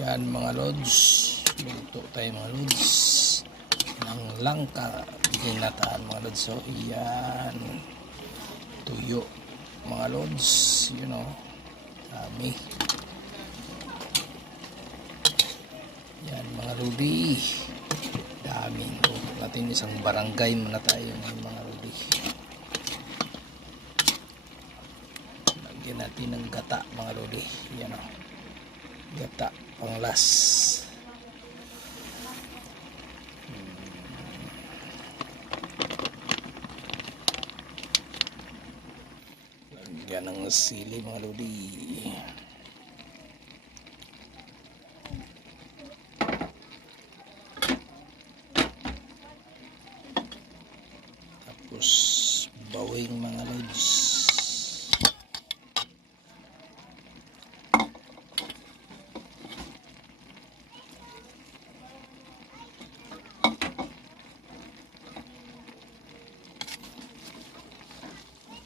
Yan mga lods, luto tayo mga lods ng langka ginataan mga lods. So yan, tuyo mga lods, you know, dami. Yan mga lodi, daming luto natin, isang barangay muna tayo ng mga lodi. Lagyan natin ng gata mga lodi, yan o, gata panglas. Lagyan ng sili mga lodi. Tapos bawing mga lods.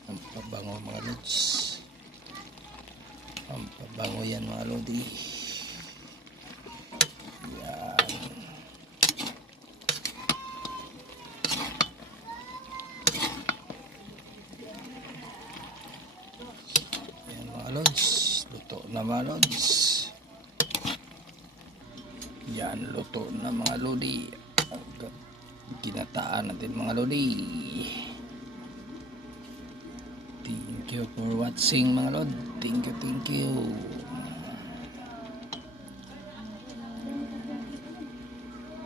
Ang pabango mga lods, ang pabango yan mga lodi. Yan, yan mga lods, luto na mga lods. Yan, luto na mga lodi, ginataan natin mga lodi. Thank you for watching mga lord. Thank you.